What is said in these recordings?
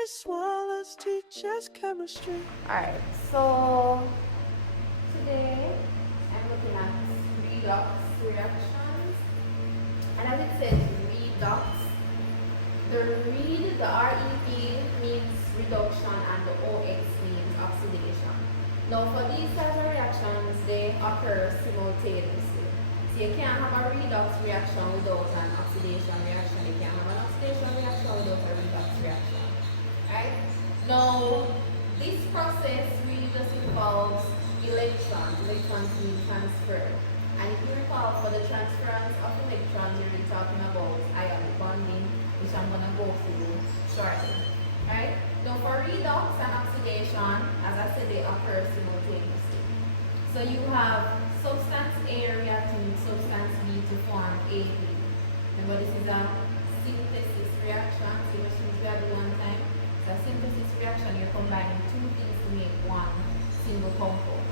Ms.Wallace Teaches Chemistry. Alright, so today I'm looking at redox reactions. And as it says redox, the R-E-D means reduction and the O-X means oxidation. Now for these types of reactions, they occur simultaneously. So you can't have a redox reaction without an oxidation reaction. You can't have an oxidation reaction without a redox reaction. Right? Now, this process really just involves electrons. Electrons being transferred. And if you recall, for the transference of electrons, we're talking about ionic bonding, which I'm going to go through shortly. Right? Now, for redox and oxidation, as I said, they occur simultaneously. So you have substance A reacting with substance B to form AB. Remember, this is a synthesis reaction. So you should do it one time. A synthesis reaction, you're combining two things to make one single compound.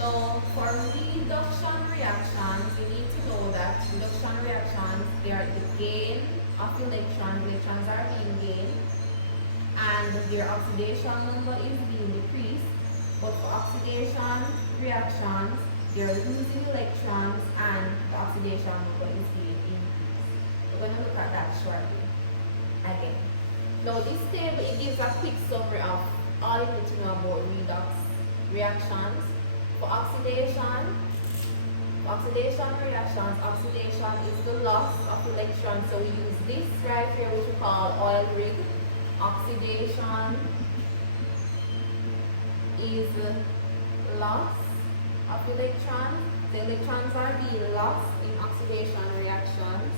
Now, for reduction reactions, you need to know that reduction reactions, they are the gain of electrons. Electrons are being gained, and their oxidation number is being decreased. But for oxidation reactions, they're losing electrons, and the oxidation number is being increased. We're going to look at that shortly again. Now this table, it gives a quick summary of all you need to know about redox reactions. For oxidation reactions, oxidation is the loss of electrons. So we use this right here, which we call oil rig. Oxidation is loss of electrons. The electrons are being lost in oxidation reactions.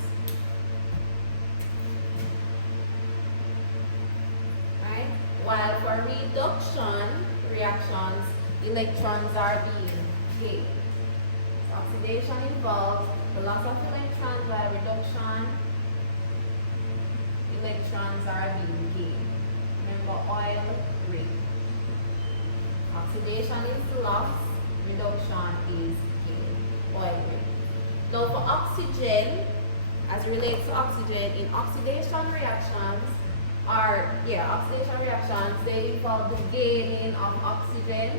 While for reduction reactions, electrons are being gained. So oxidation involves the loss of electrons, while reduction, electrons are being gained. Remember, oil rig. Oxidation is loss, reduction is gain. Oil rig. Now for oxygen, as it relates to oxygen, in oxidation reactions, oxidation reactions, they involve the gaining of oxygen.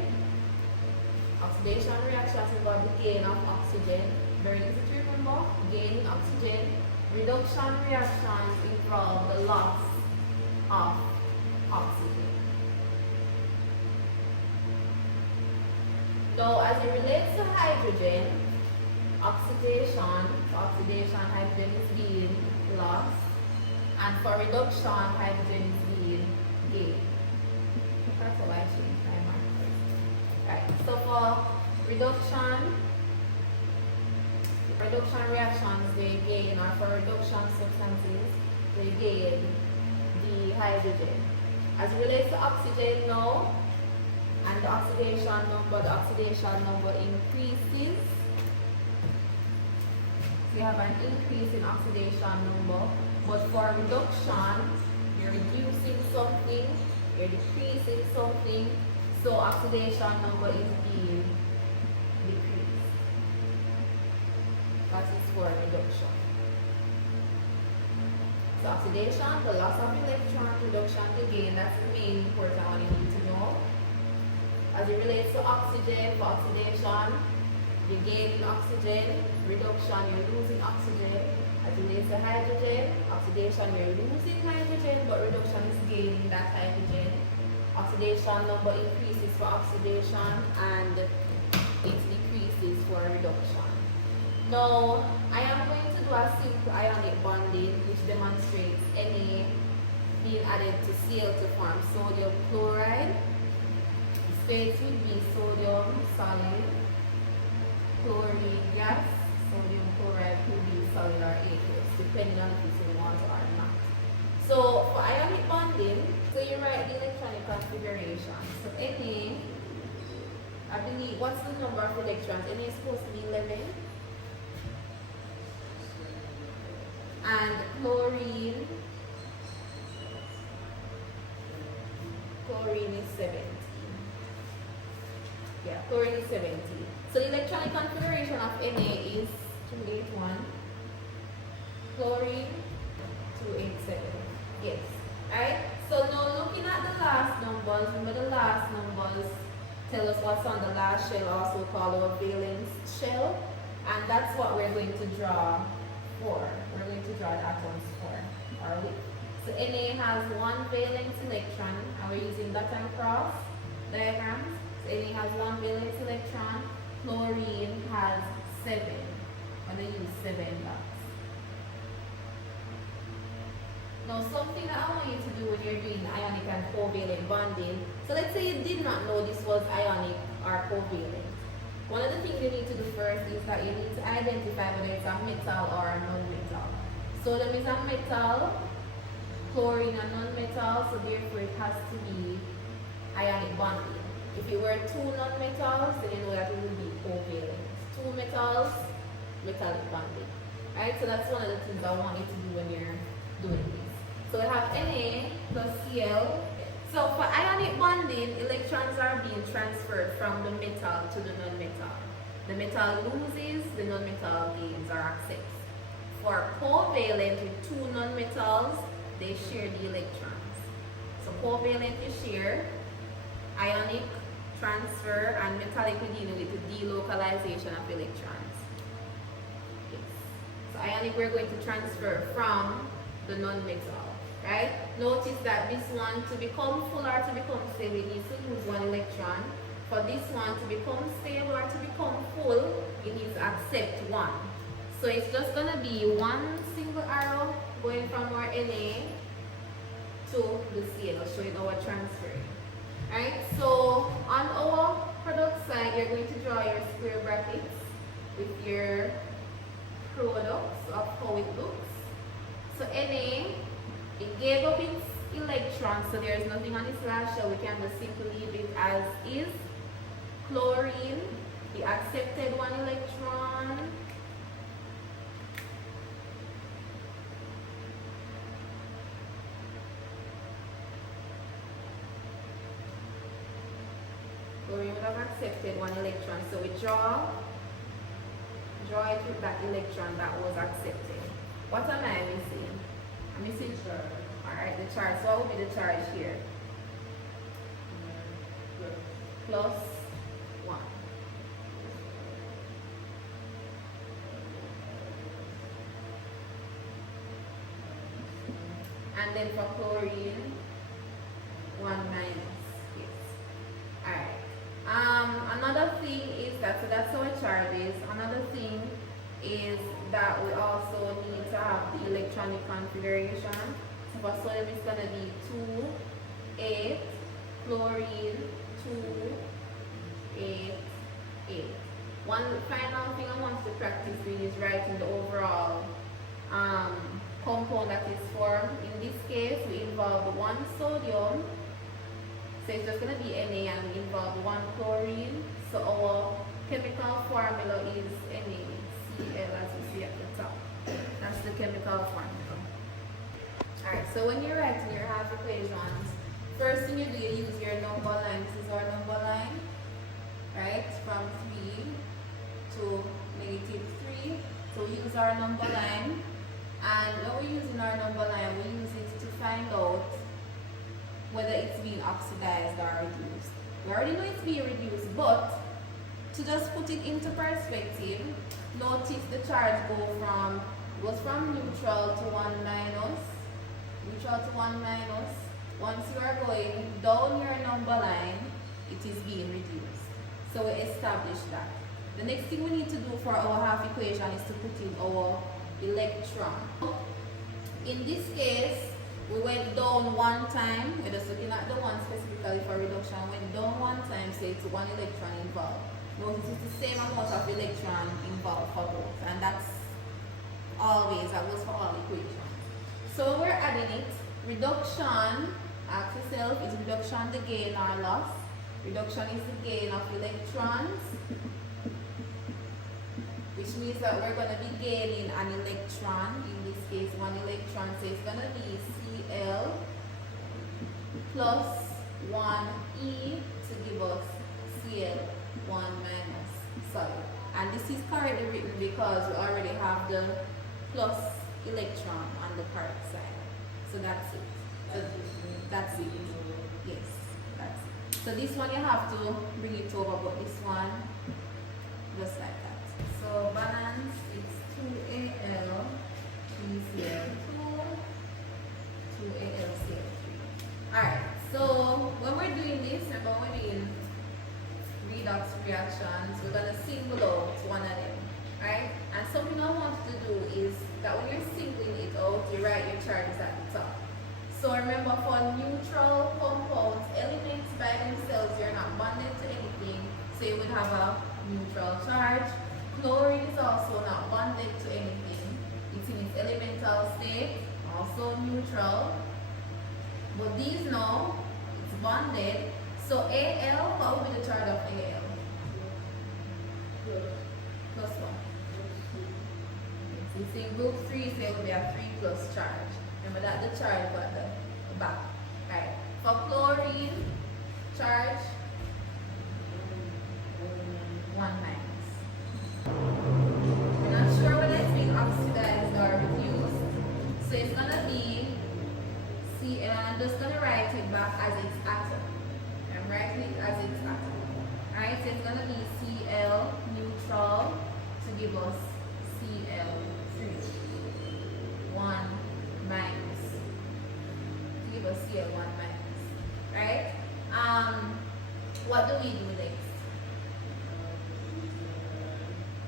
Oxidation reactions involve the gain of oxygen. Very easy to remember, gaining oxygen. Reduction reactions involve the loss of oxygen. Now, as it relates to hydrogen, oxidation, hydrogen is being lost. And for reduction, hydrogen is being gained. That's all I should try markers. Right. So for reduction reactions, they gain, or for reduction substances, they gain the hydrogen. As it relates to oxygen now, and the oxidation number increases. So you have an increase in oxidation number. But for reduction, you're reducing something, you're decreasing something, so oxidation number is being decreased. That is for reduction. So oxidation, the loss of electron, reduction, the gain, that's the main important one you need to know. As it relates to oxygen, for oxidation, you're gaining oxygen, reduction, you're losing oxygen. As it relates to hydrogen, oxidation, you're losing hydrogen, but reduction is gaining that hydrogen. Oxidation number increases for oxidation, and it decreases for reduction. Now, I am going to do a simple ionic bonding, which demonstrates Na being added to Cl to form sodium chloride. The space would be sodium solid, chlorine gas. Sodium chloride could be solid or aqueous, depending on if it's in water or not. So for ionic bonding, so you write the electronic configuration. So Na, I believe, what's the number of electrons? Na is supposed to be 11. And chlorine is 70. Yeah, chlorine is 70. So the electronic configuration of Na is 281, chlorine 287. Yes. Alright? So now looking numbers. Remember the last numbers tell us what's on the last shell, also called our valence shell. And that's what we're going to draw for. We're going to draw the atoms for, are we? So Na has one valence electron, and we're using dot and cross diagrams. So Na has one valence electron. Chlorine has 7. I'm going to use 7 dots. Now, something that I want you to do when you're doing ionic and covalent bonding. So let's say you did not know this was ionic or covalent. One of the things you need to do first is that you need to identify whether it's a metal or a non-metal. Sodium is a metal, chlorine a non-metal, so therefore it has to be ionic bonding. If it were two non-metals, then you know that it would be covalent. Two metals, metallic bonding. Right? So that's one of the things I want you to do when you're doing this. So we have Na plus Cl. So for ionic bonding, electrons are being transferred from the metal to the non-metal. The metal loses, the non-metal gains or accepts. For covalent with two non-metals, they share the electrons. So covalent you share, ionic transfer, and metallic we deal with the delocalization of electrons. Yes. So ionic we're going to transfer from the non-metal. Right? Notice that this one, to become full or to become stable, it needs to lose one electron. For this one to become stable or to become full, it needs to accept one. So it's just going to be one single arrow going from our Na to the Cl, showing our transferring. Right? So on our product side, you're going to draw your square brackets with your products of how it looks. So Na, it gave up its electrons, so there's nothing on this last shell. We can just simply leave it as is. Chlorine, it accepted one electron. Chlorine would have accepted one electron, so we draw it with that electron that was accepted. What am I missing? I'm missing charge. Alright, the charge. So what would be the charge here? Plus 1. And then for chlorine, 1 minus. Yes. Alright. Another thing is that, so that's our charges. Another thing is that we also need to have the electronic configuration. So for sodium it's going to be 2, 8, chlorine 2, 8, 8. One final thing I want to practice with is writing the overall compound that is formed. In this case we involve 1 sodium, so it's just going to be Na, and we involve 1 chlorine. So our chemical formula is Na. As you see at the top. That's the chemical formula. Alright, so when you're writing your half equations, first thing you do, you use your number line. This is our number line, right? From 3 to -3. So we use our number line, and when we're using our number line, we use it to find out whether it's being oxidized or reduced. We already know it's being reduced, but to just put it into perspective, notice the charge goes from neutral to 1 minus, neutral to 1 minus. Once you are going down your number line, it is being reduced. So we establish that. The next thing we need to do for our half equation is to put in our electron. In this case, we went down 1 time. We're just looking at the one specifically for reduction. Went down 1 time, so it's 1 electron involved. Notice it's the same amount of electron involved for both, and that goes for all equations. So we're adding it. Reduction, ask yourself, is reduction the gain or loss? Reduction is the gain of electrons, which means that we're going to be gaining an electron, in this case 1 electron, so it's going to be Cl plus 1e to give us Cl 1 minus, sorry. And this is correctly written because we already have the plus electron on the correct side. So that's it. So that's it. Yes, that's So this one you have to bring it over, but this one just like that. So balance is 2Al CL2, 2Al CL3. Alright, so when we're doing this, remember when we're doing redox reactions, we're gonna single out one of them, right? And something I want to do is that when you're singling it out, you write your charges at the top. So remember, for neutral compounds, elements by themselves, you're not bonded to anything, so you would have a neutral charge. Chlorine is also not bonded to anything. It's in its elemental state, also neutral. But these now, it's bonded. So Al, what would be the charge of Al? Plus 1. So it's in group 3, so it would be a 3 plus charge. Remember that the charge got the back. Right. For chlorine, charge 1 minus. We're not sure whether it's being oxidized or reduced. So it's gonna be Cl, and I'm just gonna write it back as its atom. I'm writing it as its atom. Alright, so it's gonna be Cl neutral to give us Cl3. 1 minus. To give us Cl1 minus. Right? What do we do next?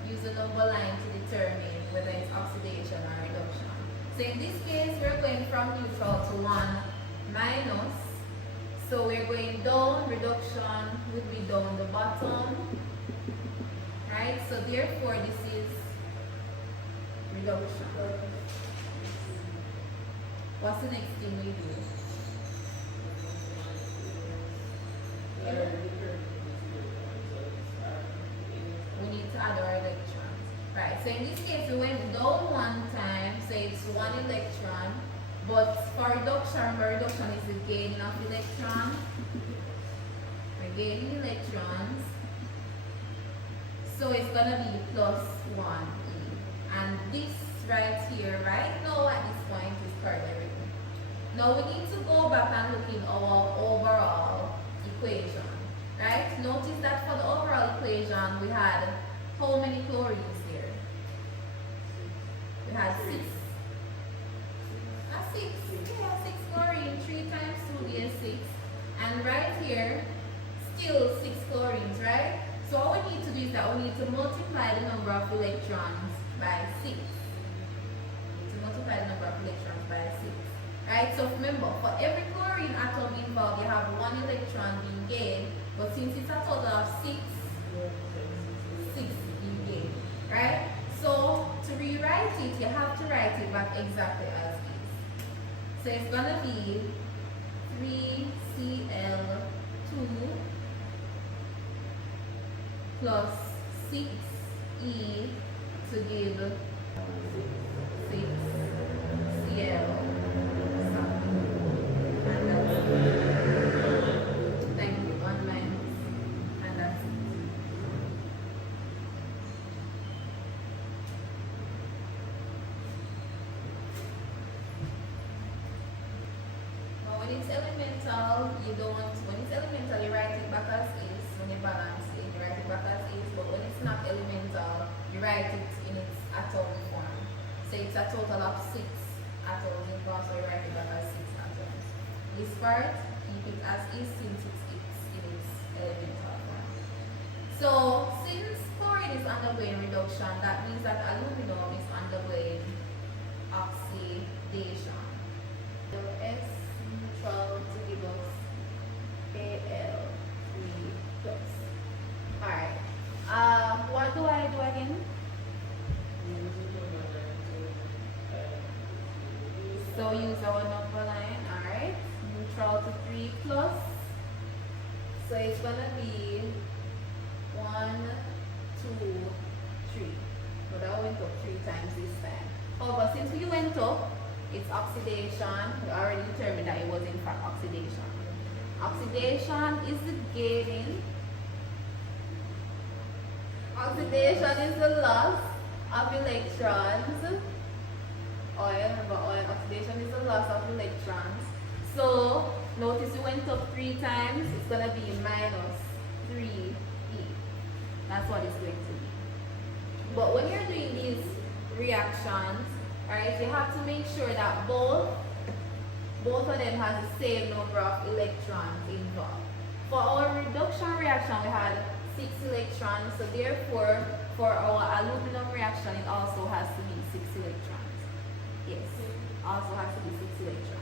Use the number line to determine whether it's oxidation or reduction. So in this case, we're going from neutral to 1 minus. So we're going down, reduction would be down the bottom. Right? So therefore, this is reduction. What's the next thing we do? We need to add our electrons. Right, so in this case we went down 1 time, so it's 1 electron. But for reduction, reduction is the gain of electron. We're gaining electrons. So it's gonna be plus 1e. And this right here, right now at this point is correctly written. Now we need to go back and look in our overall equation. Right? Notice that for the overall equation we had how many chlorines here? We had 6. 6. Yeah, 6 chlorine. 3 times 2 gives 6. And right here, still 6 chlorines, right? So all we need to do is that we need to multiply the number of electrons by 6. We need to multiply the number of electrons by 6. Right? So remember, for every chlorine atom involved, you have 1 electron being gained. But since it's a total of 6 being gained. Right? So to rewrite it, you have to write it back exactly as is. So it's gonna be 3Cl2 plus 6E to give 6Cl. And that's it. Thank you. 1 minus. And that's it. When it's elemental, you write it back as is. When you balance it, you write it back as is. But when it's not elemental, you write it in its atom form. So it's a total of 6 atoms involved, so you write it back as 6 atoms. This part, keep it as is since it's in its elemental form. So since chloride is undergoing reduction, that means that aluminum is undergoing oxidation. S neutral to give us Al3 plus. Alright. What do I do again? So use our number line, alright. Neutral to 3 plus. So it's gonna be 1, 2, 3. But that went up 3 times this time. However, since we went up, it's oxidation. We already determined that it was in fact oxidation. Oxidation is the gaining. Oxidation is the loss of electrons. Remember, oxidation is the loss of electrons. So Notice we went up 3 times, it's going to be minus 3E. That's what it's going to be. But when you're doing these reactions, alright, you have to make sure that both of them has the same number of electrons involved. For our reduction reaction, we had 6 electrons, so therefore, for our aluminum reaction, it also has to be 6 electrons. Yes, also has to be 6 electrons.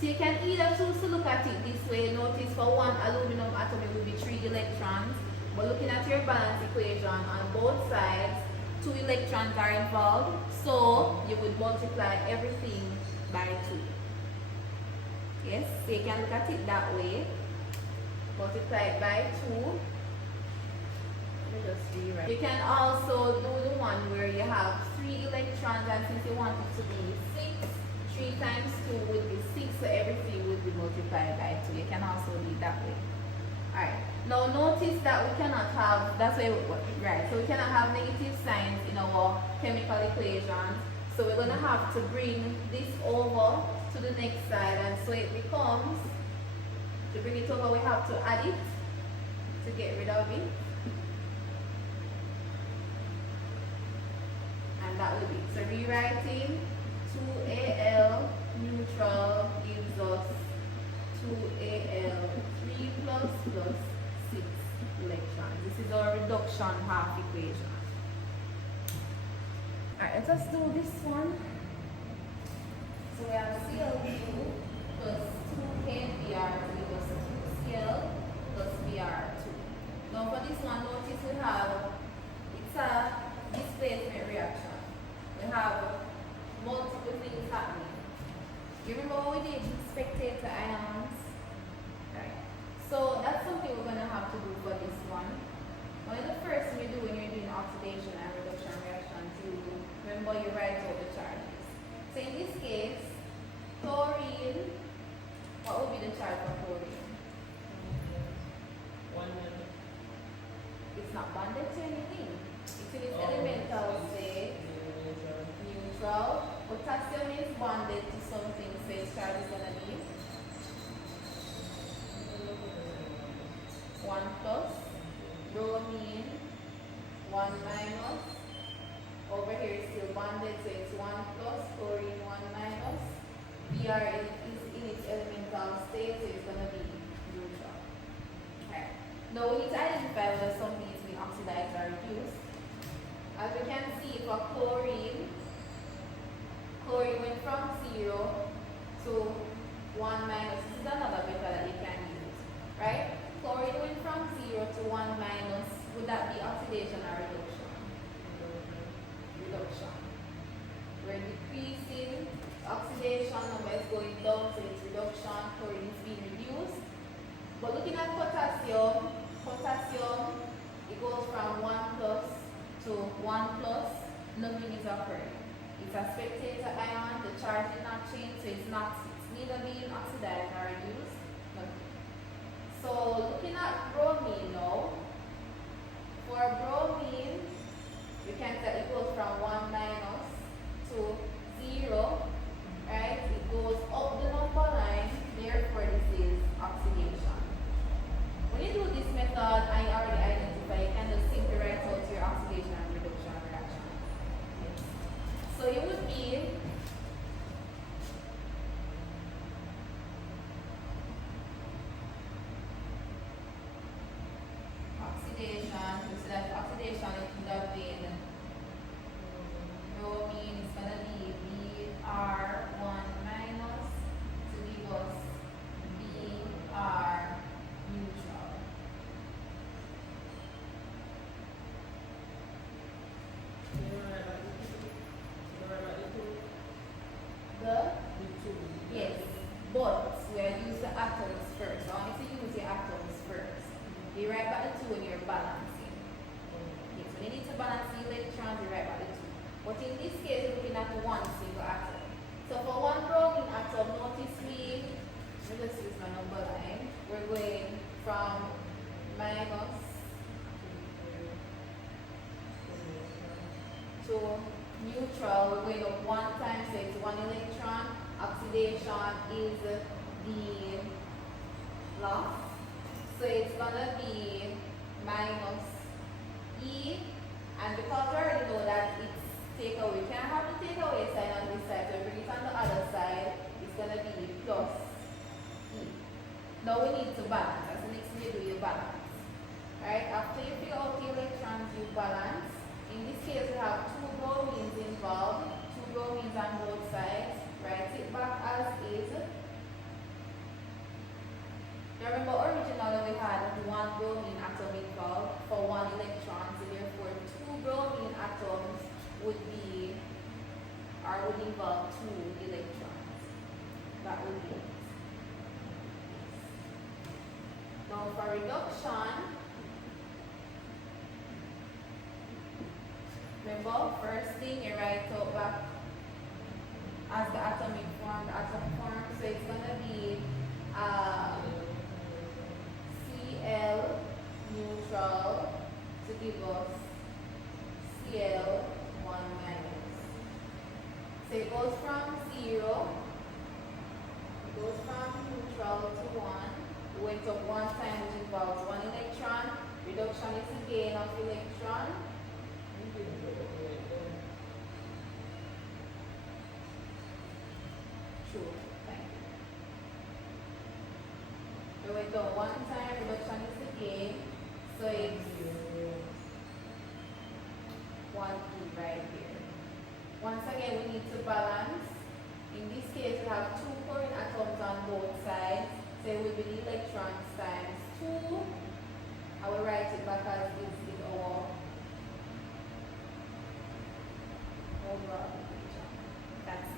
So you can either choose to look at it this way. Notice for one aluminum atom, it will be 3 electrons. But looking at your balance equation, on both sides, 2 electrons are involved. So you would multiply everything by 2. Yes, so you can look at it that way. Multiply it by 2. Let me just rewrite. You can also do the one where you have 3 electrons, and since you want it to be 6, 3 times 2 would be 6, so everything would be multiplied by 2. You can also do it that way. Alright, now notice that we cannot have, that's why, right, so we cannot have negative signs in our chemical equations. So we're going to have to bring this over to the next side, and so it becomes, to bring it over we have to add it to get rid of it. And that will be, so rewriting 2Al neutral gives us 2Al 3 plus 6 electrons. This is our reduction half equation. Alright, let us do this one. So we have Cl2 plus 2kBr to give us 2Cl plus Br2. Now for this one, notice we have, it's a displacement reaction. We have multiple things happening. You remember what we did? Spectator ions. Right. So that's something we're going to have to do for this one. One of the first things you do when you're doing oxidation and reduction reactions, you remember you write out the charges. So in this case, chlorine, what would be the charge for chlorine? It's not bonded to anything. It's in its elemental state, neutral. Potassium is bonded to something, so its charge is going to be 1 plus. Bromine, 1 minus. Over here it's still bonded, so it's 1 plus. Chlorine, 1 minus. Br is in its elemental state, so it's going to be neutral. Alright. Now we need to identify whether something is being oxidized or reduced. As we can see, for chlorine went from 0 to 1 minus. This is another method that you can use, right? Chlorine went from 0 to 1 minus. Would that be oxidation or reduction? Reduction. We're decreasing. Oxidation number is going down, so it's reduction. Chlorine is being reduced. But looking at potassium, it goes from 1 plus to 1 plus. Nothing is occurring. It's a spectator ion. The charge did not change, so it's neither being oxidized or reduced. Nothing. So looking at bromine now, for bromine, you can say it goes from 1 minus to 0, right? It goes up the number line, therefore this is oxidation. When you do this method and you already identify, you can just simply write out your oxidation and reduction reaction. So it would be oxidation, so that oxidation it would have been bromine is going to be Br1 minus to give us Br neutral. Yes, but we are using the atoms first. So I want you to use your atoms first. You write back the 2 when you're balancing. Yes, when you need to balance the electrons, you write back the 2. But in this case, we're looking at 1 single atom. So for 1 bromine atom, notice let me just use my number line. We're going from minus to neutral. We're going up 1 time, so it's 1 electron. Oxidation is the loss. So it's gonna be minus E, and because we already know that it's takeaway, we can't have the takeaway sign on this side, so we bring it on the other side, it's gonna be plus E. Now we need to balance. That's the next thing you do, you balance. Right? After you figure out the electrons, you balance. In this case, we have two bromines involved, two bromines on both sides. Write it back as is. Remember, originally we had one bromine atom involved for one electron, so therefore two bromine atoms would involve two electrons. That would be it. Now for reduction, remember, first thing you write out back as the atomic form, the atom form, so it's gonna be Cl neutral to give us Cl1 minus. So it goes from 0, it goes from neutral to 1. We went up one time, which involves one electron. Reduction is the gain of electron. True. Thank you. We went up one time, reduction is the gain. So it's 1E right here. Once again, we need to balance. In this case, we have two chlorine atoms on both sides. So it will be the electrons times 2. I will write it back as this is our overall equation. That's it.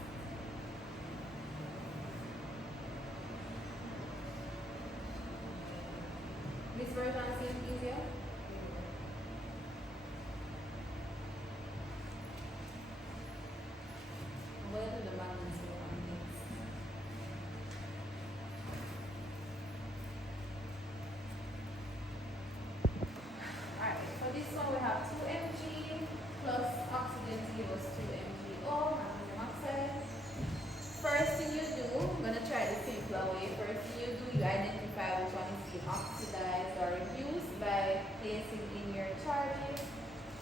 This version seems easier? I'm going to do the magnesium on this. Alright, for this one we have 2 Mg plus oxygen to give us 2 MgO, magnesium oxide. First thing you do, I'm going to try the simpler way. First thing you do, you identify which one is being oxidized or reduced by placing in your charges.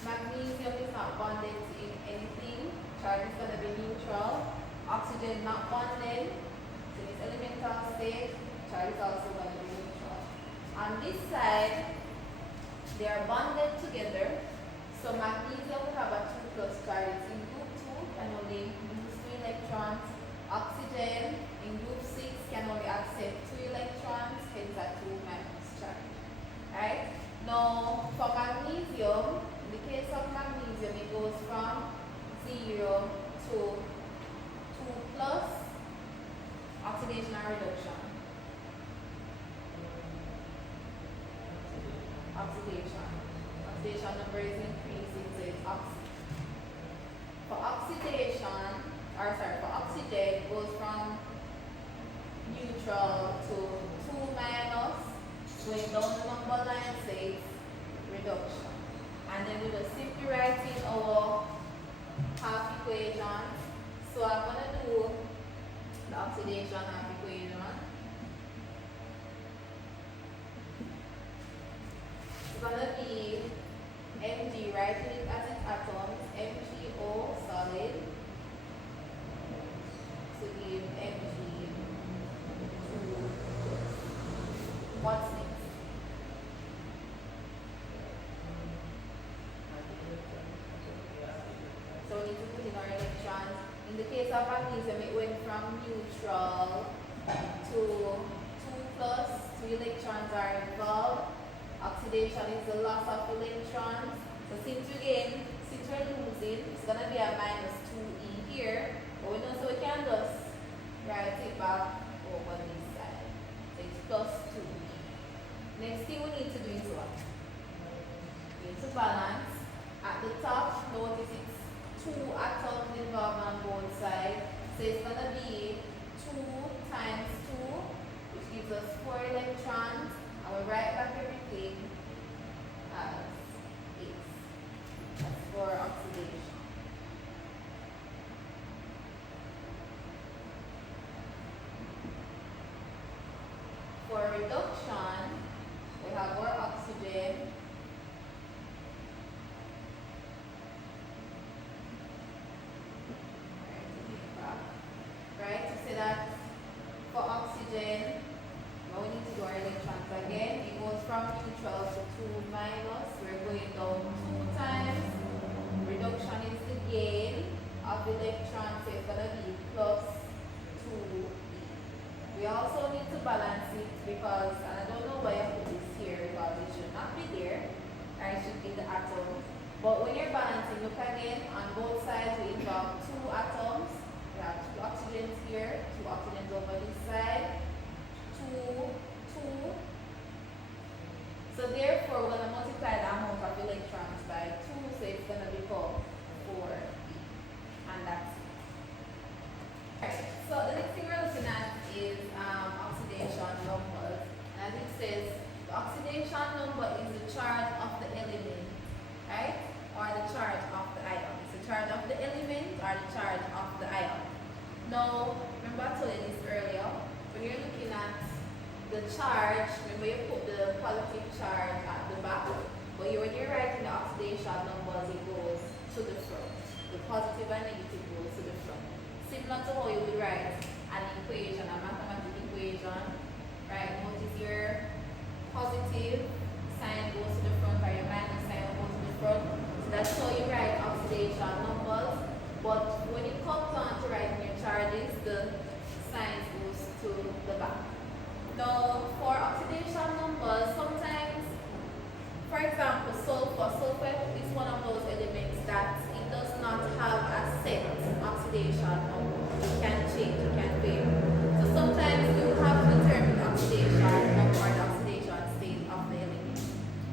Magnesium is not bonded to anything. Charge is going to be neutral. Oxygen not bonded. So it's elemental state. Charge is also going to be neutral. On this side, they are bonded together. So magnesium will have a 2 plus charge. It's in group 2, can only use 2 electrons. Oxygen in group 6 can only accept 2 electrons, hence a 2 minus charge. Right? Now for magnesium, in the case of magnesium, it goes from 0 to 2 plus oxidation and reduction. Oxidation number is increasing, so it's oxidation. For oxygen, it goes from neutral to 2 minus, going down the number line, so it's reduction. And then we just simply write in our half equations. So I'm going to do the oxidation half equation. It's going to be Mg, writing it as its atoms, MgO solid, to give Mg2. What's next? So we need to put in our electrons. In the case of magnesium, it went from neutral to 2 plus. 2 electrons are involved. Oxidation is the loss of electrons. So since we're losing, it's going to be a minus 2E here. But we know, so we can just write it back over this side. So it's plus 2E. Next thing we need to do is what? We need to balance. At the top, notice it's 2 atoms involved on both sides. So it's going to be 2 times 2, which gives us 4 electrons. And we write back everything as is. That's for oxidation. For reduction, we have our oxygen. Right, to say that for oxygen, now we need to do our electrons again. It goes from neutral to 2 minus. We're going down 2 times. Reduction is the gain of electrons, so it's going to be plus 2e. We also need to balance it because, and I don't know why I put this here because it should not be there. Or it should be the atom. But when you're balancing, look again, on both sides we involve 2 atoms. We have 2 oxygens here, 2 oxygens over this side, 2, 2. So therefore, we're going to multiply the amount of electrons by 2, so it's going to become 4. And that's it. Right. So the next thing we're looking at is oxidation numbers. And as it says, the oxidation number is the charge of the element, right? Or the charge of the ion. It's the charge of the element or the charge of the ion. Now, remember I told you this earlier, when you're looking at the charge, remember you put the positive charge at the back, but when you're writing the oxidation numbers, it goes to the front. The positive and negative goes to the front. Similar to how you would write an equation, a mathematical equation, right? Notice your positive sign goes to the front or your minus sign goes to the front. So that's how you write oxidation numbers. But when it comes on to writing your charges, the sign goes to the back. Now, for oxidation numbers, sometimes, for example, sulfur. Sulfur is one of those elements that it does not have a set oxidation number. It can change, it can vary. So sometimes you have to determine the oxidation number or the oxidation state of the element.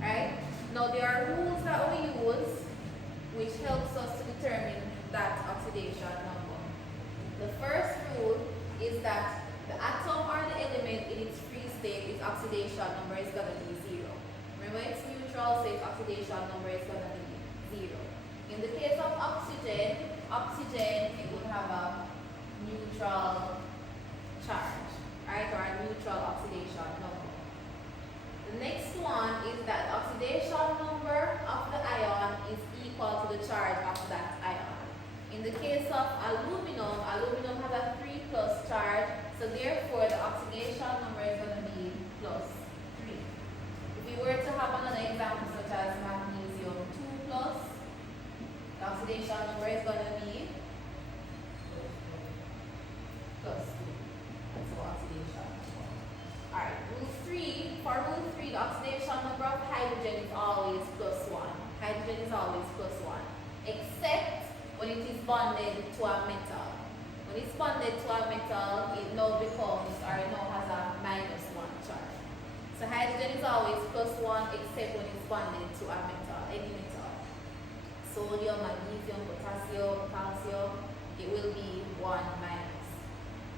Right? Now, there are rules that we use which helps us to determine that oxidation number. The first rule is that the atom or the element in its free state, its oxidation number is going to be 0. Remember, it's neutral, so its oxidation number is going to be 0. In the case of oxygen, it would have a neutral charge, right, or a neutral oxidation number. The next one is that the oxidation number of the ion is equal to the charge of that ion. In the case of aluminum has a 3 plus charge, so therefore the oxidation number is going to be plus 3. If we were to have another example such as magnesium 2 plus, the oxidation number is going to be plus 2. That's the oxidation number. Alright, rule 3. For rule 3, the oxidation number of hydrogen is always plus 1. Hydrogen is always plus 1. Except when it is bonded to a metal. When it's bonded to a metal, it now becomes, or it now has a minus 1 charge. So hydrogen is always plus 1 except when it's bonded to a metal, any metal. Sodium, magnesium, potassium, calcium, it will be 1 minus.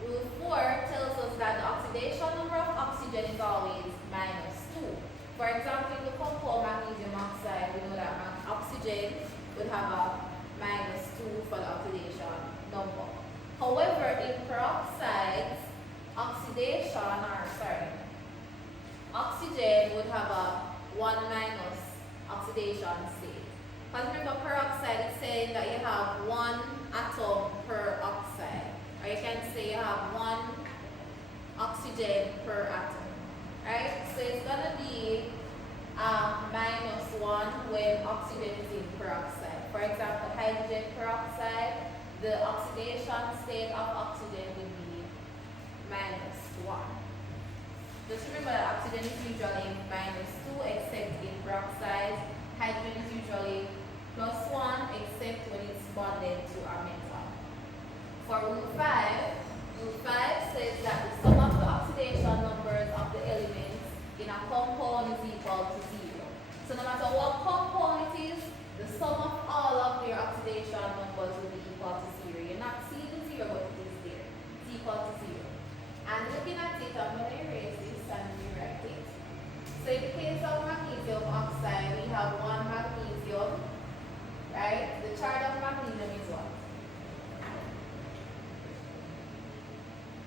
Rule 4 tells us that the oxidation number of oxygen is always minus 2. For example, in the compound magnesium oxide, we know that oxygen would have a minus 2 for the oxidation number. However, in peroxides, oxygen would have a 1 minus oxidation state. Because remember, peroxide is saying that you have 1 atom per oxide. Or you can say you have 1 oxygen per atom. Right? So it's going to be minus 1 when oxygen is in peroxide. For example, hydrogen peroxide, the oxidation state of oxygen would be minus 1. Just remember that oxygen is usually minus 2 except in peroxide. Hydrogen is usually plus 1 except when it's bonded to a metal. For rule 5 says that the sum of the oxidation numbers of the elements in a compound is equal to 0. So no matter what compound it is, the sum of all of their oxidation numbers will be equal to 0. You're not seeing the 0, but it is there. It's equal to 0. And looking at it, I'm going to erase this and rewrite it. So in the case of magnesium oxide, we have 1 magnesium, right? The charge of magnesium is what?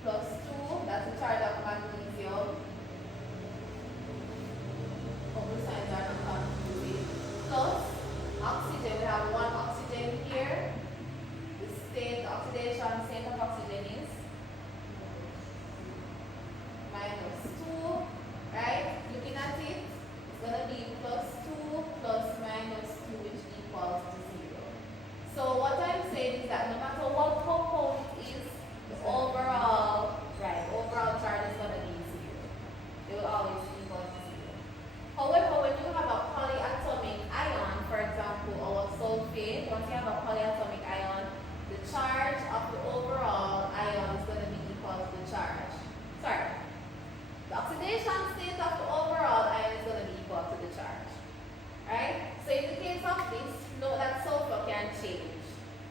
Plus 2, that's the charge of magnesium. oxidation state of the overall ion is going to be equal to the charge. Right? So in the case of this, note that sulfur can change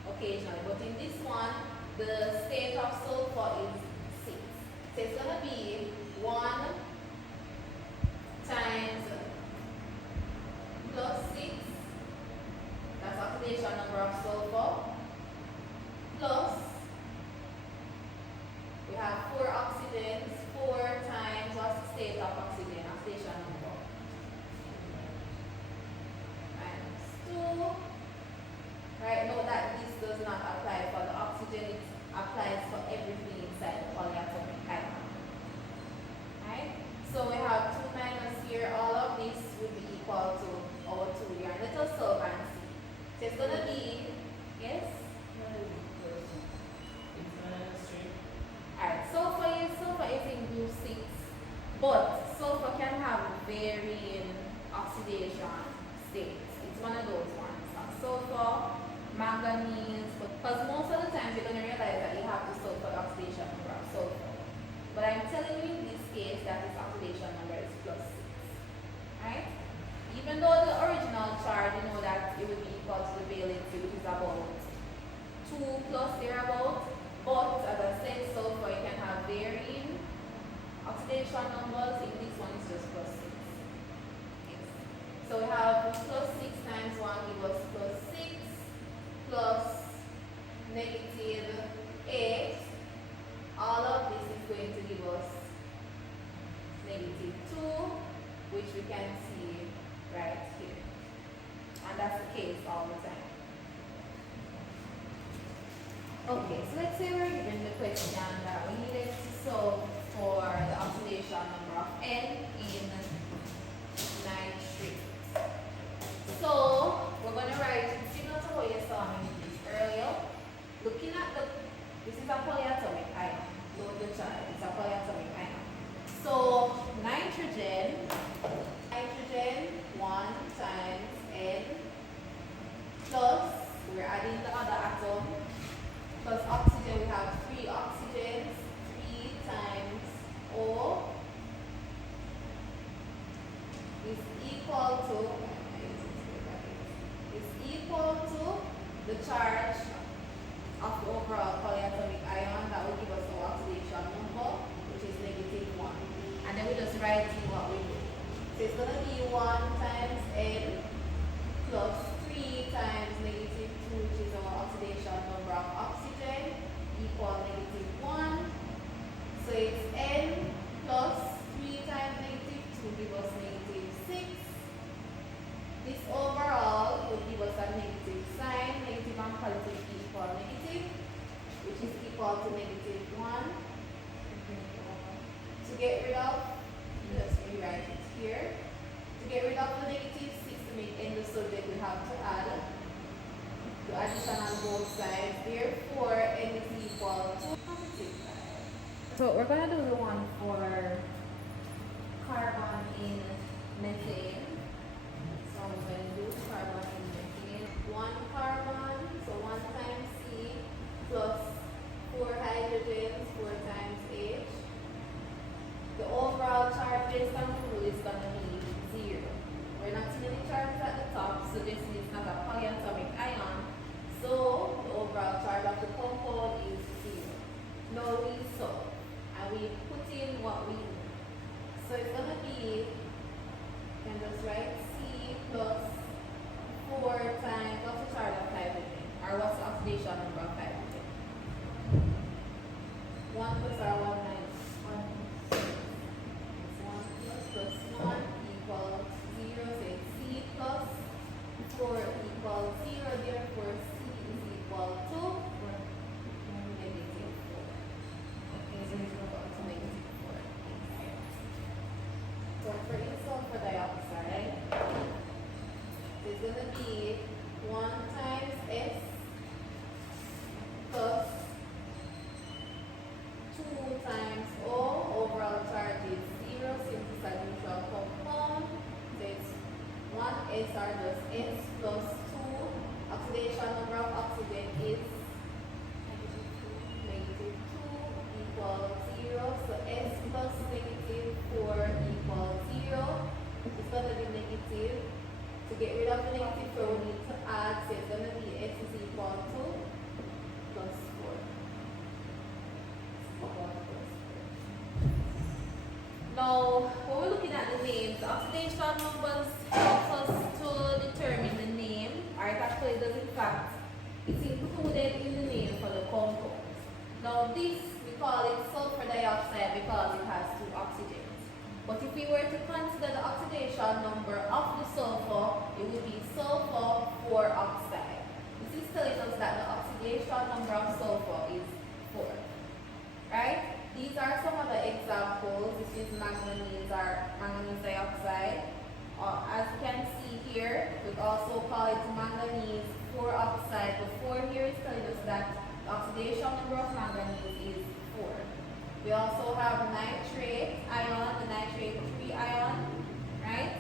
occasionally, but in this one, the state of sulfur is 6. So it's going to be 1 times plus 6, that's oxidation number of sulfur, plus we have 4 oxidants, 4 times what's the state of oxidation number? Minus 2. Right, note that this does not apply for the oxygen, it applies for everything inside the polyatomic ion. Right? So we have 2 minus here, all of this will be equal to our 2 here. And let us solve and see. So it's going to be, yes? Alright, sulfur is in group 6, but sulfur can have varying oxidation states. It's one of those ones. Sulfur, manganese, because most of the time you're going to realize that you have the sulfur oxidation number of sulfur. But I'm telling you in this case that this oxidation number is plus 6. Right? Even though the original charge, you know that it would be equal to the valency, which is about 2 plus thereabout. But as I said, sulfur you can have varying oxidation numbers. In this one, it's just plus 6. Yes. So we have plus 6 times 1 gives us plus 6 plus negative 8. All of this is going to give us negative 2, which we can see right here. And that's the case all the time. Okay, so let's say we're given the question that we needed to solve for the oxidation number of N in nitrate. So we're going to write it similar to what you saw me this earlier. Looking at this is a polyatomic ion. Load the charge, it's a polyatomic ion. So nitrogen 1 times N plus, we're adding the other atom, plus oxygen, we have 3 oxygens, 3 times O is equal to the charge of the overall polyatomic ion. That will give us our oxidation number, which is negative 1. And then we just write in what we do. So it's going to be 1 times N plus 3 times negative 2, which is our oxidation number of oxygen, equal negative 1. So it's N plus 3 times negative 2 give us negative 6. This overall will give us a negative sign. Negative and positive equal negative, which is equal to negative 1. To get rid of, let's rewrite it here. To get rid of the negative 6 to make N the subject, we have to add the addition on both sides. Therefore, N is equal to positive 5. So we're going to do the one for carbon in methane. So we're going to do carbon in methane. 1 carbon, so 1 times C plus 4 hydrogens, 4 times H. The overall charge based on the rule is going to be 0. We're not seeing any charges at the top, so this is not a polyatomic ion. So the overall charge of the compound is 0. Now we solve and we put in what we need. So it's going to be, you can just write C plus 4 times, what's the charge of hydrogen? Or what's the oxidation number of hydrogen? 1 plus or 1 minus 1. It's 1 plus 1 equals 0. So it's C plus 4 equals 0. Therefore, C is equal to negative 4. Okay, so it's equal to negative 4. So for sulfur dioxide, it's going to be 1 times S plus 2 times O. Overall charge is 0 since it's a neutral compound. So it's 1S or just S plus 2. Oxidation number of oxygen is negative 2 equals 0. So S plus negative 4 equals But if we were to consider the oxidation number of the sulfur, it would be sulfur 4 oxide. This is telling us that the oxidation number of sulfur is 4. Right? These are some of the examples. This is manganese or manganese dioxide. As you can see here, we also call it manganese 4 oxide. The 4 here is telling us that the oxidation number of manganese is 4. We also have nitrate ion, the nitrate 3 ion, right?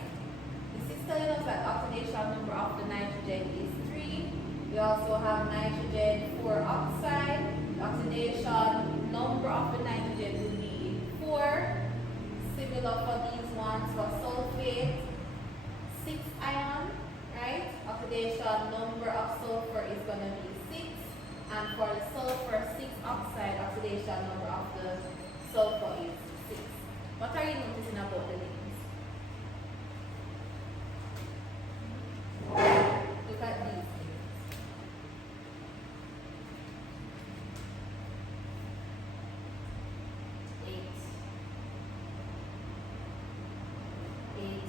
This is telling us that the oxidation number of the nitrogen is 3. We also have nitrogen 4 oxide. The oxidation number of the nitrogen will be 4. Similar for these ones for sulfate 6 ion, right? Oxidation number of sulfur is going to be 6. And for the sulfur 6 oxide, oxidation number of the sulfur is 6. What are you noticing about the names? Look at these names. 8.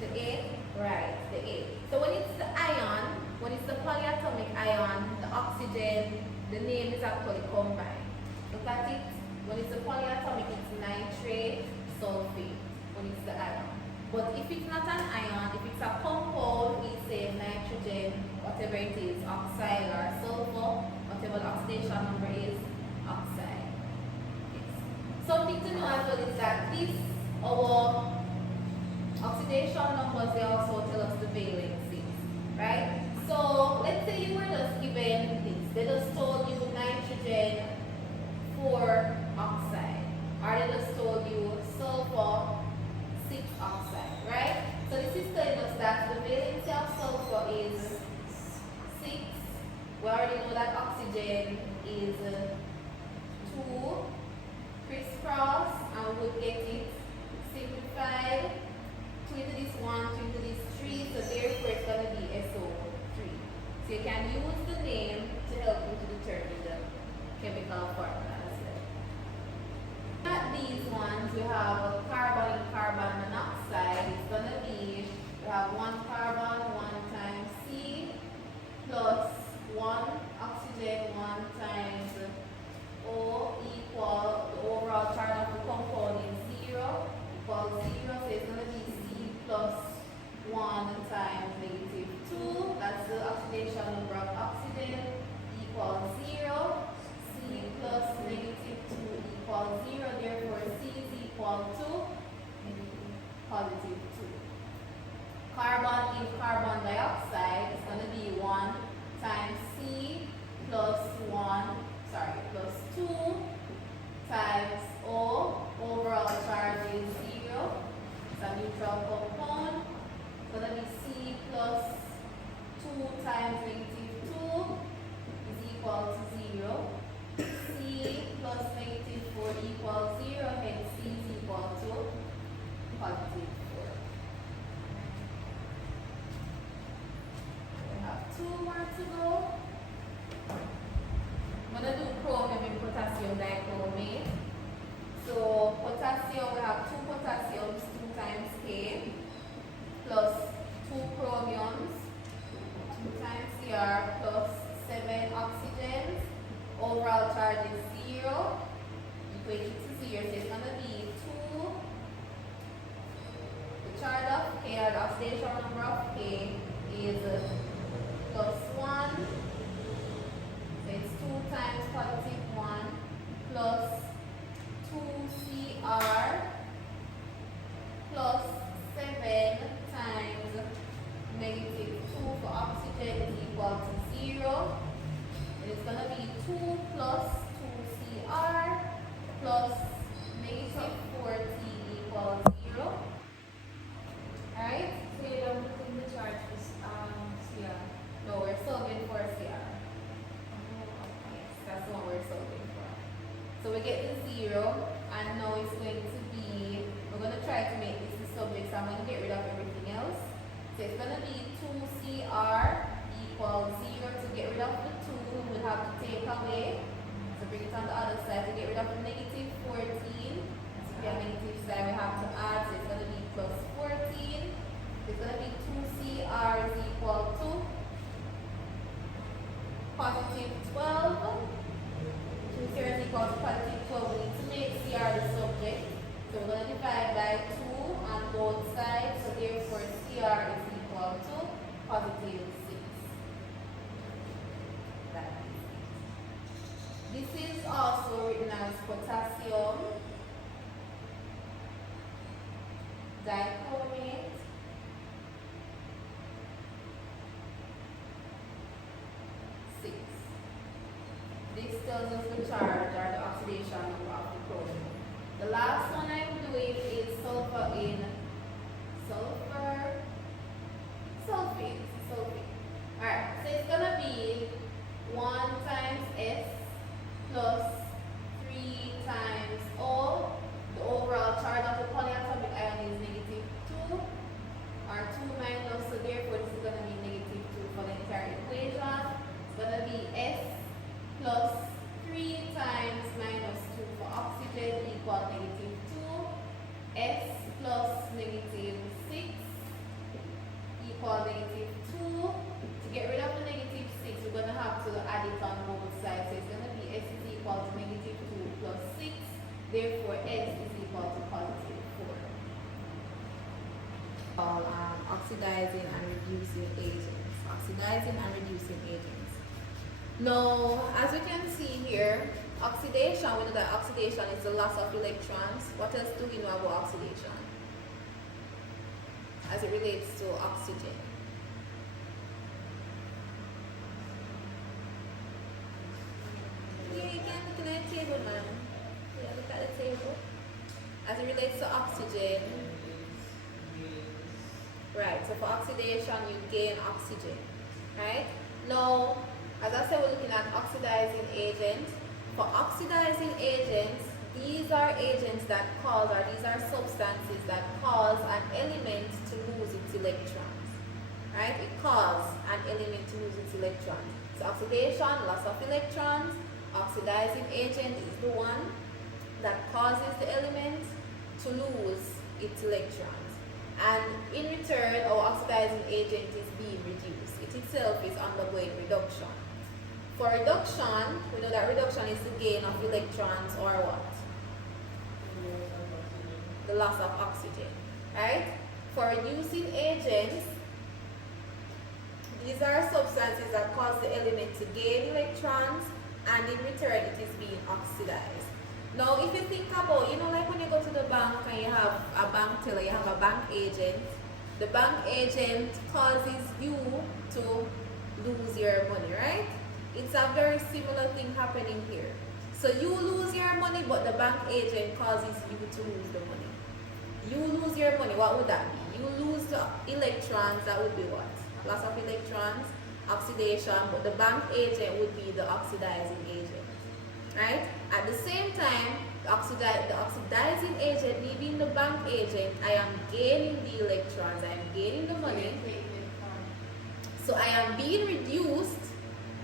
The 8? Right, the 8. So when it's the ion, when it's the polyatomic ion, the oxygen, the name is actually combined. Look at it. When it's the polyatomic, it's nitrate, sulfate. When it's the ion. But if it's not an ion, if it's a compound, we say nitrogen, whatever it is, oxide or sulfur, whatever the oxidation number is, oxide. Yes. Something to know as well is that this, our oxidation numbers, they also tell us the valencies, right? So let's say you were just given this. They just told you nitrogen 4 oxide, or they just told you sulfur 6 oxide, right? So this is telling us that the valency of sulfur is 6. We already know that oxygen is 2. Crisscross, and we would get it simplified. 2 into this 1, 2 into this 3, so therefore it's going to be SO3. So you can use the name to help you to determine the chemical formula as well. At these ones, we have a carbon and carbon monoxide. It's going to be, we have 1 carbon, 1 times C, plus 1 oxygen, 1 times O equal, the overall charge of the compound is 0, equals 0, so it's going to be plus 1 times negative 2, that's the oxidation number of oxygen, equals 0. C plus negative 2 equals 0, therefore C is equal to positive 2. Carbon is carbon dioxide, it's going to be 1 times C plus 2 times O, overall charge is 0. It's a neutral compound. It's going to be C plus 2 times negative 2 is equal to 0. C plus negative 4 equals 0, hence C is equal to positive 4. We have 2 more to go. I'm going to do chromium and potassium dichromate. So potassium, we have 2 potassiums, 2 times K, plus 2 chromiums, 2 times Cr, plus 7 oxygens. Overall charge is 0, equate it to 0, so it's going to be 2. The charge of K, or the oxidation number of K, is plus 1. So it's 2 times positive 1 plus 2Cr plus 7 times negative 2 for oxygen is equal to 0. And it's going to be 2 plus 2Cr plus negative 4T equals 0. Alright? So you don't put in the charge for CR. No, we're solving for Cr. Yes, that's the one we're solving for. So we get the 0, and now it's going to be, we're going to try to make this the subject, so I'm going to get rid of everything else. So it's going to be 2Cr equals 0. To get rid of the 2, we have to take away. So bring it on the other side. To get rid of the negative 14, so if we have negative side, we have to add dichromate, six. This tells us the charge or the oxidation number of the chlorine. The last one I'm doing is sulfur in sulfur, sulfate. Alright, so it's gonna be 1 times S plus 3 times O. The overall charge of the polyatomic ion is -2 or 2 minus, so therefore this is gonna be -2 for the entire equation. It's gonna be S plus 3 times -2 for oxygen equal -2. S plus -6 equal -2. To get rid of the -6, we're going to have to add it on both sides. So it's going to be S is equal to -2 plus 6. Therefore, S is equal to +4. All oxidizing and reducing agents. Oxidizing and reducing agents. Now, as we can see here, oxidation, we know that oxidation is the loss of electrons. What else do we know about oxidation as it relates to oxygen? Yeah, you can look at the table, ma'am. Yeah, look at the table. As it relates to oxygen, right, so for oxidation, you gain oxygen, right? Now, as I said, we're looking at oxidizing agents. For oxidizing agents, these are agents that cause, or these are substances that cause an element to lose its electrons, right? It causes an element to lose its electrons. So oxidation, loss of electrons. Oxidizing agent is the one that causes the element to lose its electrons. And in return, our oxidizing agent is being reduced. It itself is undergoing reduction. For reduction, we know that reduction is the gain of electrons or what? The loss of oxygen, right? For reducing agents, these are substances that cause the element to gain electrons, and in return it is being oxidized. Now if you think about, you know, like when you go to the bank and you have a bank teller, you have a bank agent, the bank agent causes you to lose your money, right? It's a very similar thing happening here. So you lose your money, but the bank agent causes you to lose the money. You lose your money, what would that be? You lose the electrons, that would be what? Loss of electrons, oxidation, but the bank agent would be the oxidizing agent, right? At the same time, the oxidizing agent leaving the bank agent, I am gaining the electrons, I am gaining the money. So I am being reduced,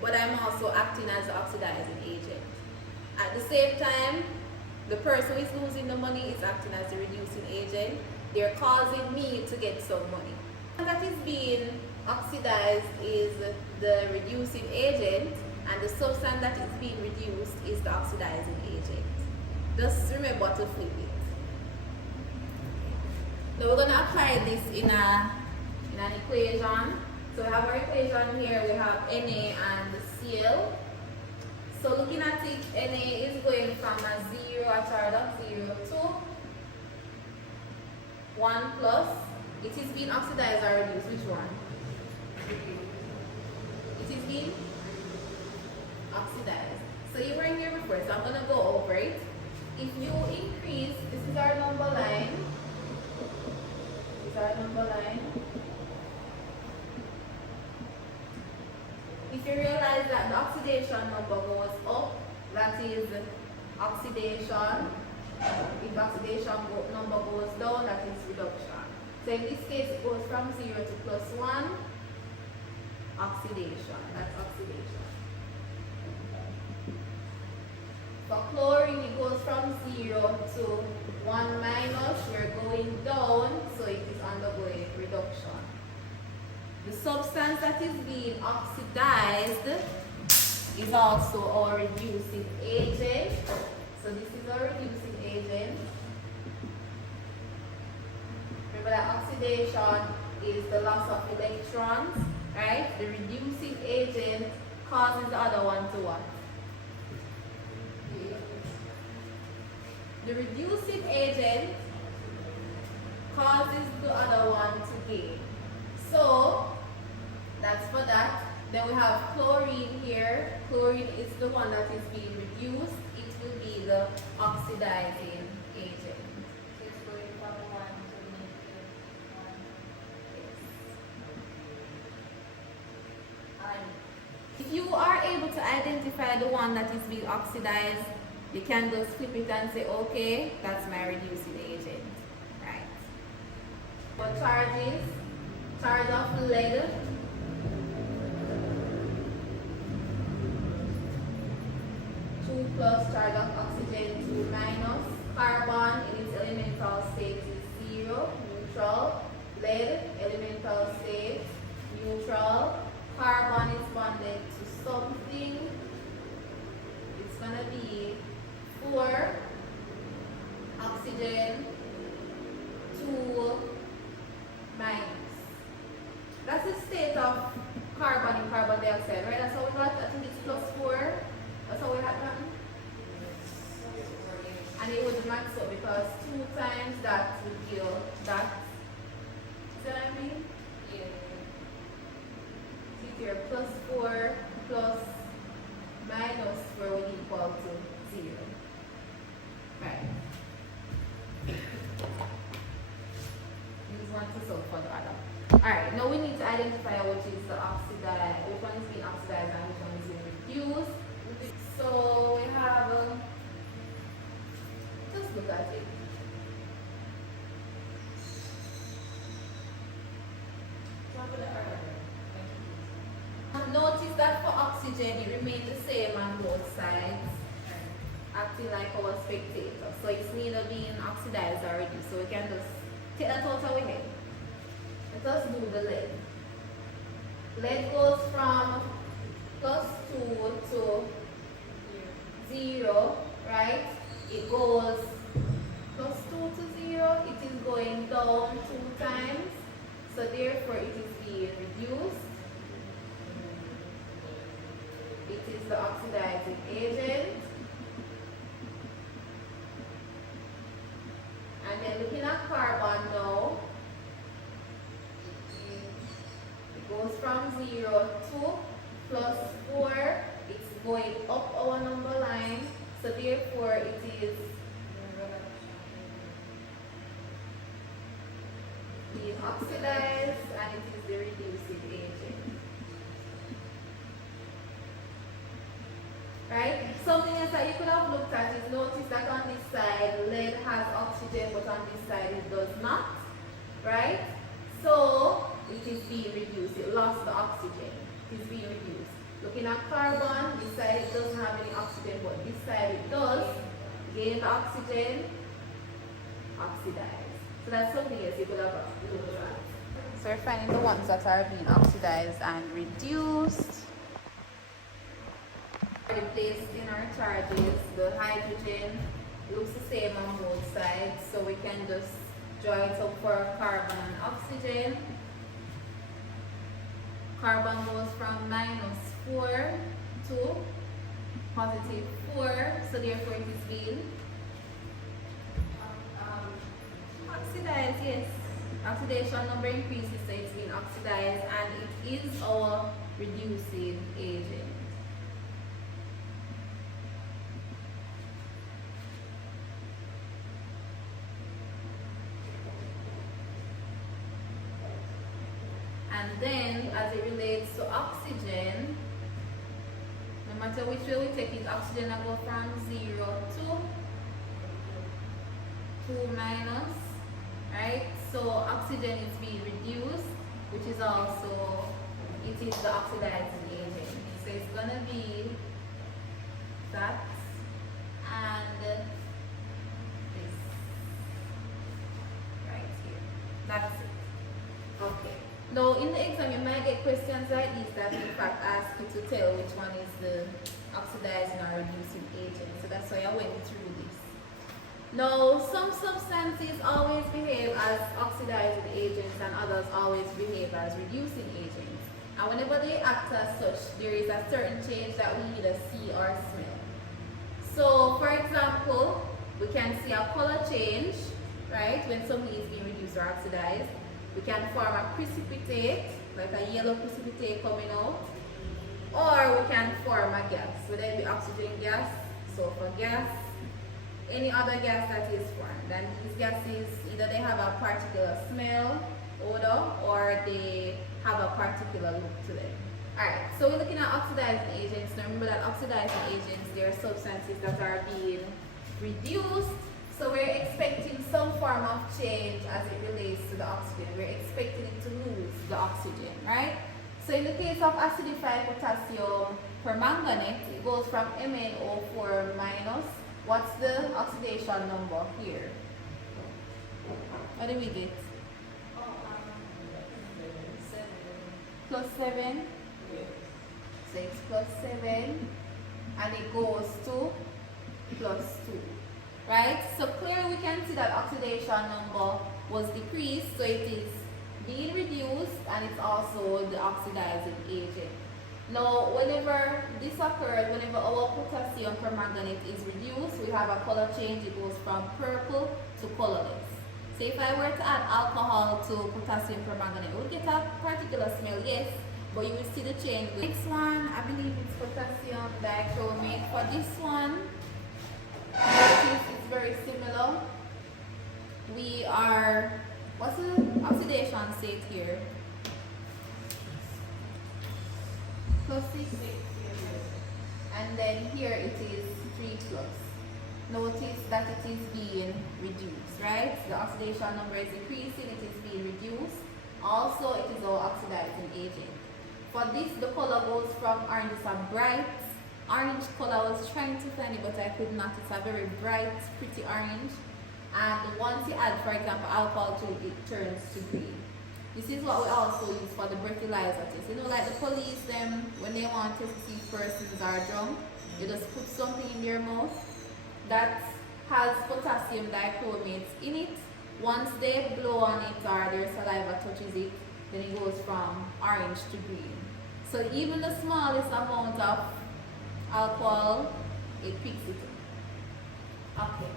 but I'm also acting as the oxidizing agent. At the same time, the person who is losing the money is acting as the reducing agent. They're causing me to get some money. And that is being oxidized is the reducing agent, and the substance that is being reduced is the oxidizing agent. Just remember to flip it. Now we're going to apply this in an equation. So we have our equation here, we have Na and Cl. So looking at it, Na is going from a 0 at R dot 0 to 1 plus. It is being oxidized or reduced. Which one? It is being oxidized. So you were here before, so I'm going to go over it. If you increase, this is our number line. This is our number line. If you realize that the oxidation number goes up, that is oxidation. If oxidation number goes down, that is reduction. So in this case, it goes from 0 to +1, oxidation. That's oxidation. For chlorine, it goes from 0 to 1 minus. We're going down, so it is undergoing reduction. The substance that is being oxidized is also our reducing agent. So this is our reducing agent. Remember that oxidation is the loss of electrons, right? The reducing agent causes the other one to what? The reducing agent causes causes the other one to gain. So that's for that. Then we have chlorine here. Chlorine is the one that is being reduced. It will be the oxidizing agent. So it's going from 1 to negative 1. And if you are able to identify the one that is being oxidized, you can just flip it and say, okay, that's my reducing agent. Right. For charges, charge of lead. Plus charge of oxygen 2 minus. Carbon in its elemental state is 0, neutral. Lead, elemental state, neutral. Carbon is bonded to something. It's going to be 4. Oxygen 2 minus. That's the state of carbon in carbon dioxide, right? That's how we got, I think it's plus 4. That's how we had that. And it would max up because 2 times that would give that. See what I mean? Yeah. See here, plus 4 plus minus 4 would equal to 0. Right. Use one to solve for the other. Alright, now we need to identify which is the oxidized, which one is being oxidized and which one is being reduced. So we have, just look at it. Notice that for oxygen it remains the same on both sides, acting like our spectator. So it's neither being oxidized or reduced. So we can just take that out of our head. Let us do the lead. Lead goes from plus 2 to 0, right? It goes plus 2 to 0. It is going down 2 times. So therefore it is being reduced. It is the oxidizing agent. And then looking at carbon now, it goes from 0 to plus 4. It's going up our number line. So therefore it is being oxidized and it is the reducing agent. Right? Something else that you could have looked at is notice that on this side lead has oxygen but on this side it does not. Right? So it is being reduced. It lost the oxygen. It is being reduced. Looking at carbon, this side it doesn't have any oxygen but this side it does. Gain the oxygen, oxidized. So that's something else you could have looked at. So we're finding the ones that are being oxidized and reduced. Placed in our charges, the hydrogen looks the same on both sides, so we can just draw it up for carbon and oxygen. Carbon goes from minus 4 to positive 4, so therefore it is being oxidized, yes. Oxidation number increases, so it's being oxidized and it is our reducing agent. And then, as it relates to oxygen, no matter which way we take it, oxygen will go from 0 to 2 minus, right? So oxygen is being reduced, which is also, it is the oxidizing agent. So it's going to be that and this right here. That's it. Okay. Now, in the exam, you might get questions like this that in fact ask you to tell which one is the oxidizing or reducing agent. So that's why I went through this. Now, some substances always behave as oxidizing agents and others always behave as reducing agents. And whenever they act as such, there is a certain change that we either see or smell. So, for example, we can see a color change right? When something is being reduced or oxidized, we can form a precipitate, like a yellow precipitate coming out, or we can form a gas, whether it be oxygen gas, sulfur gas, any other gas that is formed. And these gases, either they have a particular smell, odor, or they have a particular look to them. Alright, so we're looking at oxidizing agents. Now remember that oxidizing agents, they are substances that are being reduced. So we're expecting some form of change as it relates to the oxygen. We're expecting it to lose the oxygen, right? So in the case of acidified potassium permanganate, it goes from MnO4 minus. What's the oxidation number here? What do we get? Plus 7. So it's plus 7 and it goes to plus 2. Right? So clearly we can see that oxidation number was decreased, so it is being reduced and it's also the oxidizing agent. Now whenever this occurs, whenever our potassium permanganate is reduced, we have a color change. It goes from purple to colorless. So if I were to add alcohol to potassium permanganate, we would get a particular smell, yes, but you will see the change. The next one, I believe it's potassium dichromate. For this one, it's very similar. We are, what's the oxidation state here? Plus 6. And then here it is 3 plus. Notice that it is being reduced, right? The oxidation number is decreasing, it is being reduced. Also, it is our oxidizing agent. For this, the color goes from orange, it's a bright orange color. I was trying to find it, but I could not. It's a very bright, pretty orange. And once you add, for example, alcohol to it, it turns to green. This is what we also use for the breathalyzer test. You know, like the police, when they want to see if persons are drunk, you just put something in their mouth that has potassium dichromate in it. Once they blow on it or their saliva touches it, then it goes from orange to green. So even the smallest amount of alcohol, it picks it up. Okay.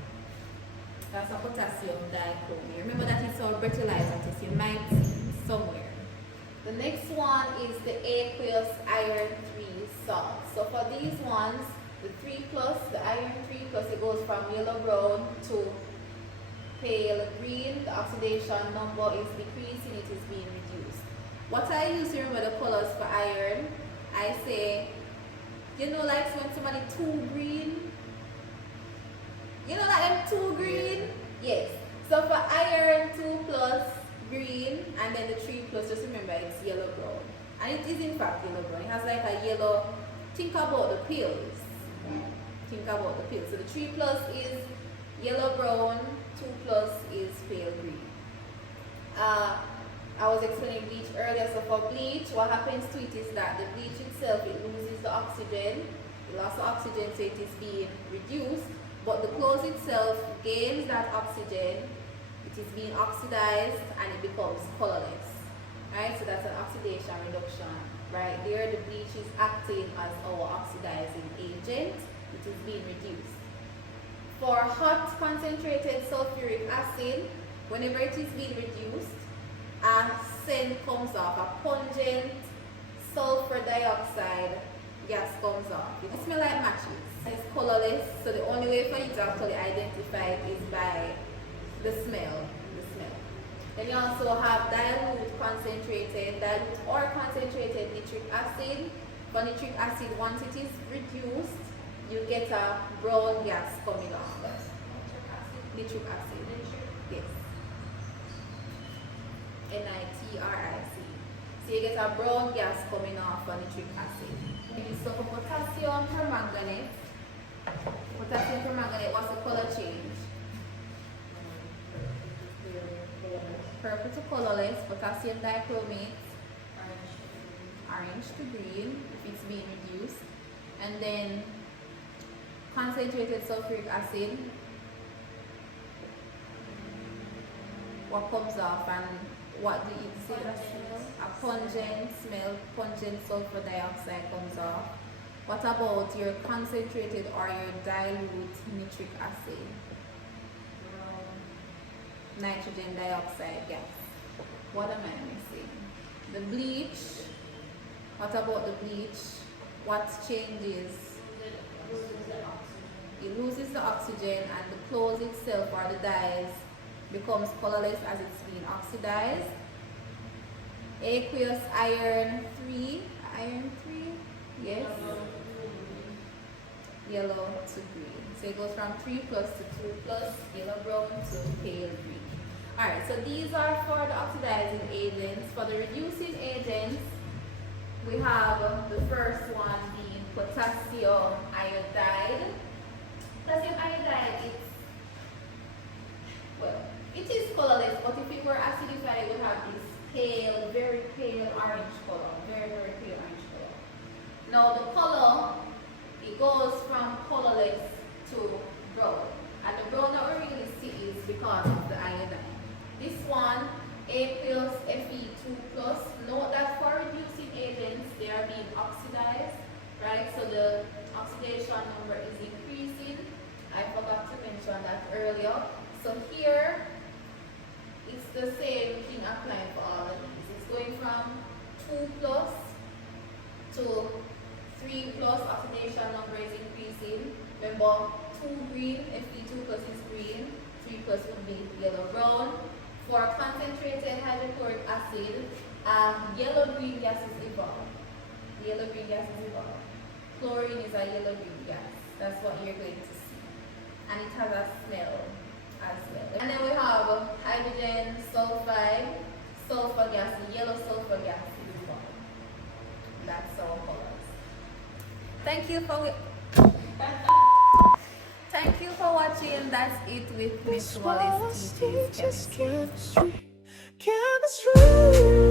That's a potassium dichromate. Remember that it's our breathalyzer test. You might see it somewhere. The next one is the aqueous iron 3 salt. So for these ones, the 3 plus, the iron 3 plus, it goes from yellow brown to pale green. The oxidation number is decreasing, it is being reduced. What I use to remember the colors for iron, I say, you know, like when somebody too green, you know, like them too green? Yes. So for iron 2 plus green, and then the 3 plus, just remember it's yellow brown. And it is in fact yellow brown. It has like a yellow, think about the pills. Think about the pills. So the 3 plus is yellow brown, 2 plus is pale green. I was explaining bleach earlier. So for bleach, what happens to it is that the bleach itself, it loses the oxygen. It lost the oxygen, so it is being reduced. But the clothes itself gains that oxygen. It is being oxidized and it becomes colorless. Right? So that's an oxidation reduction. Right there, the bleach is acting as our oxidizing agent. It is being reduced. For hot concentrated sulfuric acid, whenever it is being reduced, a scent comes off, a pungent sulfur dioxide gas comes off. It smells like matches. It's colorless, so the only way for you to actually identify it is by the smell. Then you also have dilute or concentrated nitric acid. For nitric acid, once it is reduced, you get a brown gas coming off. Nitric acid. Yes. Nitric. So you get a brown gas coming off for nitric acid. So for potassium permanganate, what's the color change? Purple to colorless, potassium dichromate, orange to green if it's being reduced, and then concentrated sulfuric acid, what comes off, and what do you say that smell? A pungent sulfur dioxide comes off. What about your concentrated or your dilute nitric acid? nitrogen dioxide gas. What am I missing? The bleach. What about the bleach? What changes? It loses the oxygen, and the clothes itself or the dyes becomes colorless as it's being oxidized. Aqueous iron 3, yes, yellow to green. So it goes from 3 plus to 2 plus, yellow brown to pale green. Alright, so these are for the oxidizing agents. For the reducing agents, we have the first one being potassium iodide. Potassium iodide, it is colorless, but if it were acidified, it would have this pale, very pale orange color. Very, very pale orange color. Now the color, it goes from colorless to brown. And the brown that we really see is because of the iodine. This one, aqueous Fe2+. Note that for reducing agents, they are being oxidized, right? So the oxidation number is increasing. I forgot to mention that earlier. So here, it's the same thing applying for all of these. It's going from 2 plus to 3 plus, oxidation number is increasing. Remember, 2 green, Fe2 plus is green, 3 plus would be yellow brown. For concentrated hydrochloric acid, yellow-green gas is evolved. Yellow-green gas is evolved. Chlorine is a yellow-green gas. That's what you're going to see. And it has a smell as well. And then we have hydrogen sulfide, sulfur gas, yellow sulfur gas is evolved. That's our colors. Thank you for watching. That's it with Ms. Wallace Teaches Chemistry. Chemistry.